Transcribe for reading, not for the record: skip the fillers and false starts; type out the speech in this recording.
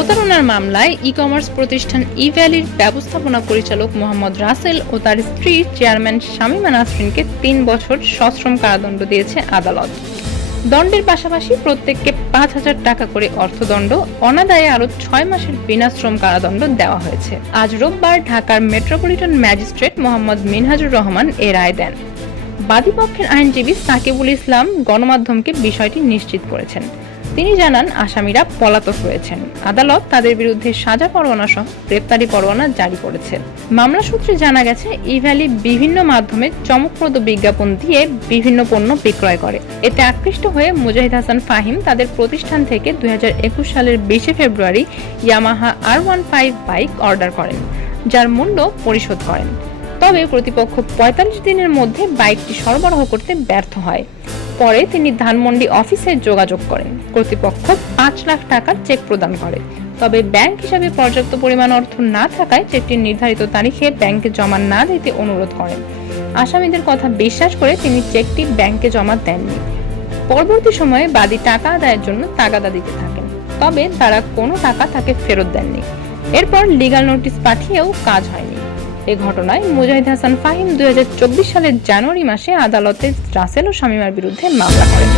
প্রতারণার মামলায় ই-কমার্স প্রতিষ্ঠান ই-ভ্যালির ব্যবস্থাপনা পরিচালক মোহাম্মদ রাসেল ও তার স্ত্রী চেয়ারম্যান শামীমা নাসরিনকে ৩ বছর সশ্রম কারাদণ্ড দিয়েছে আদালত। দণ্ডের পাশাপাশি প্রত্যেককে ৫,০০০ টাকা করে অর্থদণ্ড, অনাদায়ে আরও ৬ মাসের বিনাশ্রম কারাদণ্ড দেওয়া হয়েছে। আজ রোববার ঢাকার মেট্রোপলিটন ম্যাজিস্ট্রেট মোহাম্মদ মিনহাজুর রহমান এ রায় দেন। বাদীপক্ষের আইনজীবী সাকিবুল ইসলাম গণমাধ্যমকে বিষয়টি নিশ্চিত করেছেন। তিনি জানান, আসামিরা পলাতক রয়েছেন। আদালত তাদের বিরুদ্ধে সাজা পরোয়ানা সহ গ্রেপ্তারি পরোয়ানা জারি করেছে। মামলা সূত্রে জানা গেছে, ই-ভ্যালি বিভিন্ন মাধ্যমে চমকপ্রদ বিজ্ঞাপন দিয়ে বিভিন্ন পণ্য বিক্রয় করে। এতে আকৃষ্ট হয়ে মুজাহিদ হাসান ফাহিম তাদের প্রতিষ্ঠান থেকে ২০২১ সালের ২০ ফেব্রুয়ারি ইয়ামাহা R15 বাইক অর্ডার করেন, যার মূল্য পরিশোধ করেন। তবে কর্তৃপক্ষ ৪৫ দিনের মধ্যে বাইকটি সরবরাহ করতে ব্যর্থ হয়। পরে তিনি ধানমন্ডি অফিসে যোগাযোগ করেন। কর্তৃপক্ষ ৫ লাখ টাকার চেক প্রদান করে। তবে ব্যাংক হিসাবে পর্যাপ্ত পরিমাণ অর্থ না থাকায় চেকটি নির্ধারিত তারিখে ব্যাংকে জমা না দিতে অনুরোধ করেন। আসামিদের কথা বিশ্বাস করে তিনি চেকটি ব্যাংকে জমা দেননি। পরবর্তী সময়ে বাদী টাকা আদায়ের জন্য তাগাদা দিতে থাকেন, তবে তারা কোনো টাকা তাকে ফেরত দেননি। এরপর লিগ্যাল নোটিশ পাঠিয়েও কাজ হয়নি। এ ঘটনায় মুজাহিদ হাসান ফাহিম ২০২৪ সালের জানুয়ারি মাসে আদালতে রাসেল ও শামীমার বিরুদ্ধে মামলা করেন।